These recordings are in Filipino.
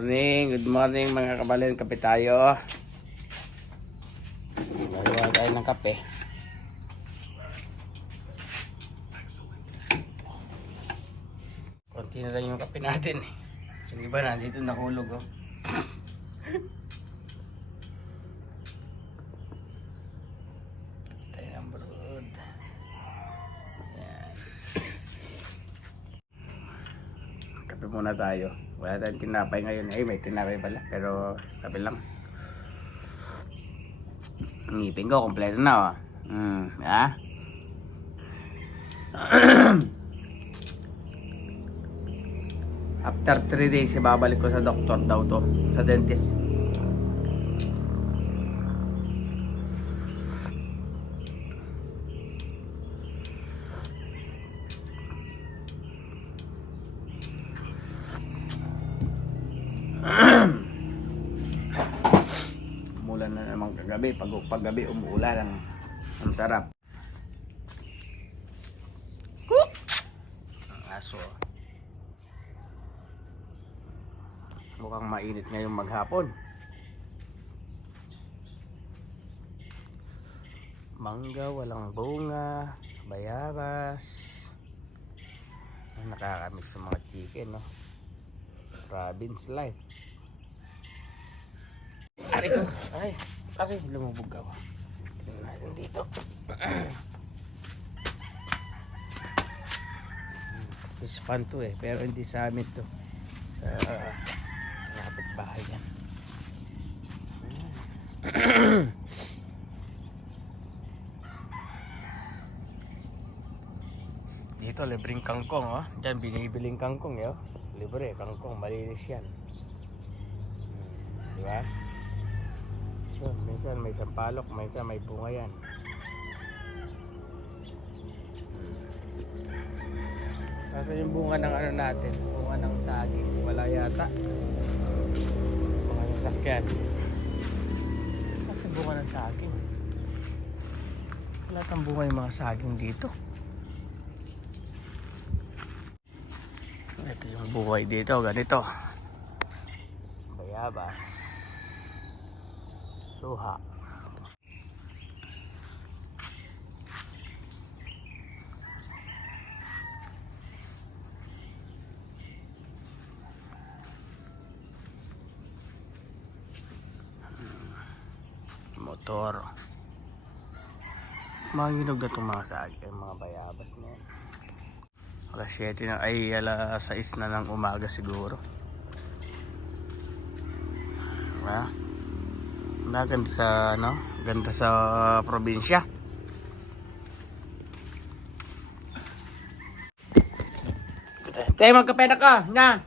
Good morning mga kabalin, kape tayo. Gagawa tayo ng kape. Konti na lang yung kape natin. Yung iba nandito nahulog oh. Tayo ng brood. Yan. Kape muna tayo. Wala tayong tinapay ngayon. May tinapay pala. Pero kape lang. Ngipin ko, kompleto na oh. Ha? After 3 days, ibabalik ko sa doktor daw to. Sa dentist. Umulan na naman kagabi. Pag gabi umuulan. Ang sarap. Ang aso. Mukhang mainit ngayong maghapon. Mangga, walang bunga, bayabas. Nakakamiss yung mga chicken, no? Province life. Ay, kasi lumubog ako. Tingnan natin dito. Fish pan to eh, pero hindi sa amin to. Sa kapitbahay yan. Dito libreng kangkong oh. Diyan binibiling kangkong eh oh. Libre kangkong, malinis yan. Diba? So, minsan may sampalok, minsan may bunga yan. Kasi yung bunga ng ano natin, bunga ng saging, wala yata. Bunga ng sakyan. Kasi bunga ng saging. Wala kang bunga yung mga saging dito. Ito yung buhay dito, ganito. Bayabas. Suha. Motor. Manginog na itong mga saging, mga bayabas na yan. Alas 7 na, ay alas 6 na ng umaga siguro. Diba? Ganda sa, ano? Ganda sa probinsya. Tayo magkape na ka, na!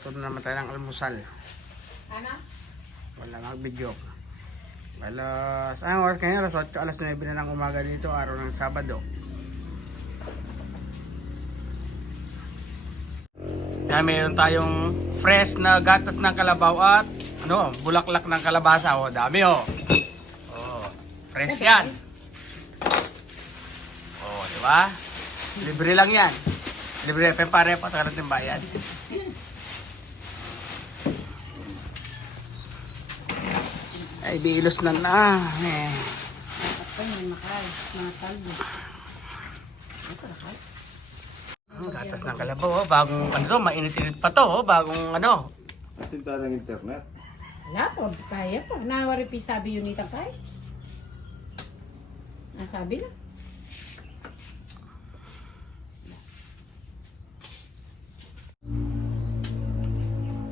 Luluto na naman tayo ng almusal. Ano? Wala mag-video. Anong oras kanina? Alas 8, alas 9 na ng umaga dito, araw ng Sabado. Yan, mayroon tayong fresh na gatas ng kalabaw at bulaklak ng kalabasa. O, dami o. Oh, fresh yan. Oh, di ba? Libre lang yan. Libre, pare pa sa karating bayan. Ay, bilos na na. Ako yung mga kalbo. Gatas ng kalabaw, bagong mainit-init pa to, bagong Kasi sa ng internet. Wala po, kaya po. Nawari sabi yun nita kay. Nasabi na.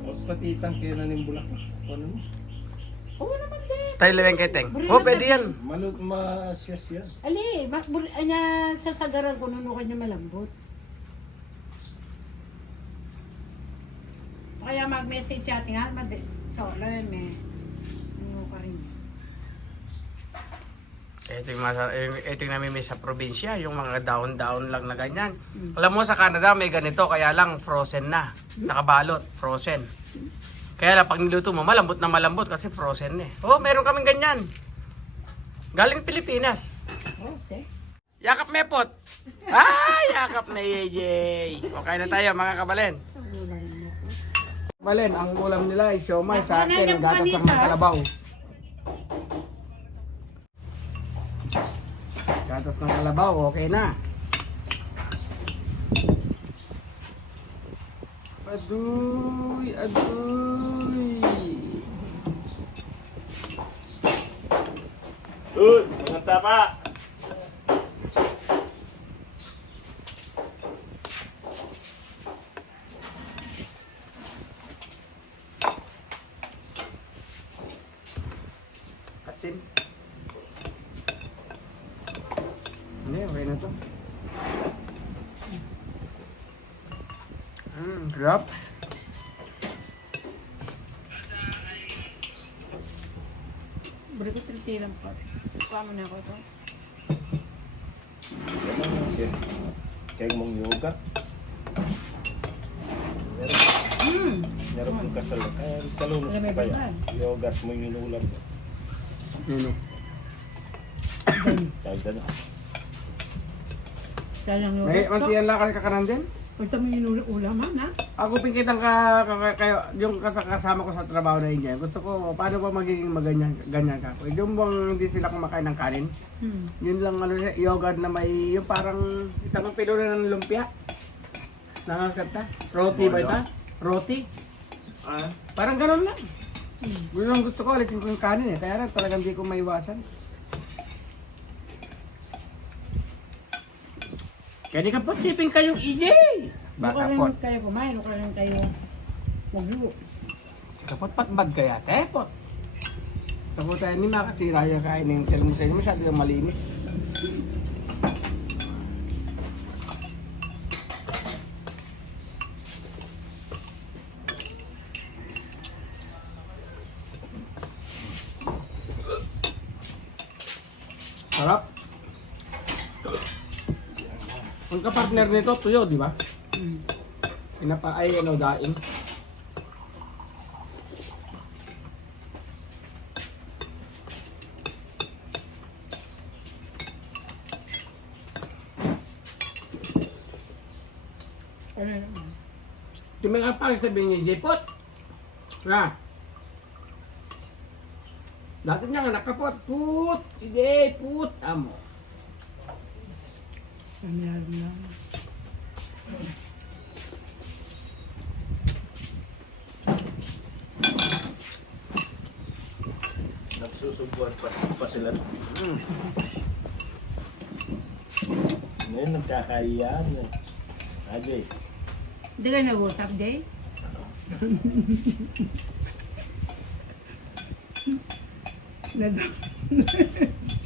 O patitang kaya na ng bulak. Ano mo? Oo naman din. tayo lang keteng. Oh, pwede yan. Malot ma-siyas yan. Ali, anya sa sagaran ko nuno kanya malambot. Kaya mag-message siya tingal solo may nuno ka rin. Ito yung namimiss sa probinsya, yung mga daon-daon lang na ganyan. Alam mo sa Canada may ganito, kaya lang frozen na. Nakabalot, frozen. Kaya lang pag niluto mo, malambot na malambot kasi frozen eh. Oh, meron kaming ganyan. Galing Pilipinas. Oh, sir. Yakap Mepot. Yakap na Yejey. Okay na tayo mga kabalen. Kabalen, ang ulam nila ay siomay sa akin, ang gatas ng mga kalabaw. Gatas ng kalabaw, okay na. Aduy, aduy. Mga tapa! Asin. Hindi, okay na to. Grab. Buri ko tritilang pa. Kuha mo na ako to. Ganun lang siya. Kaya mong yoga. Meron kong kasal. Kalunos Alam mo pa ba yan. Yogat mo yung inulam. Yun. Kahit ano. Sayang yung May mantiyan lang ka kakanan din? Basta mo yung ulam ha? Ako pinkitan kayo, yung kasama ko sa trabaho na yun. Gusto ko, paano ba magiging ganyan ka? Yung bang hindi sila kumakain ng kanin? Yun lang yogurt na may, yung parang itang pilo na ng lumpia. Nakakata? Roti ba ito? Roti? Parang ganun lang. Yun lang gusto ko, alisin ko yung kanin eh. Kaya lang talagang hindi ko maiwasan. Kaya di ka po shipping kayong EJ! Baka po. Kayo kumain, o rin kayo magluto. Kapot patbag kaya, kaya po. Kapot tayo ni makasira yung kain ng tell mo sa inyo, masyado yung malinis. Sarap. Ang kapartner nito, tuyo, di ba? Daing. Tuming ang pang sabihin niya, Jepot. Na. Dati niya nga nakapot. Put. Ide, put. Amo. Kamiyal na. Nagsusubuan pa sila. Ngayon nagkakayaan. Ajay. Hindi ka nag-usap, Jay?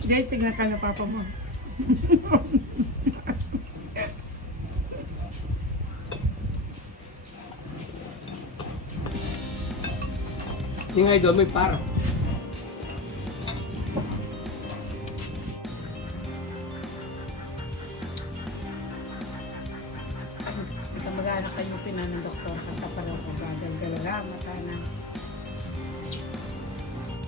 Jay, tingnan ka na papa mo. Yung nga doon may para. Ito mag-anak kayo pinanong doktor. Kata pa daw kung gagal-galaga, mata na.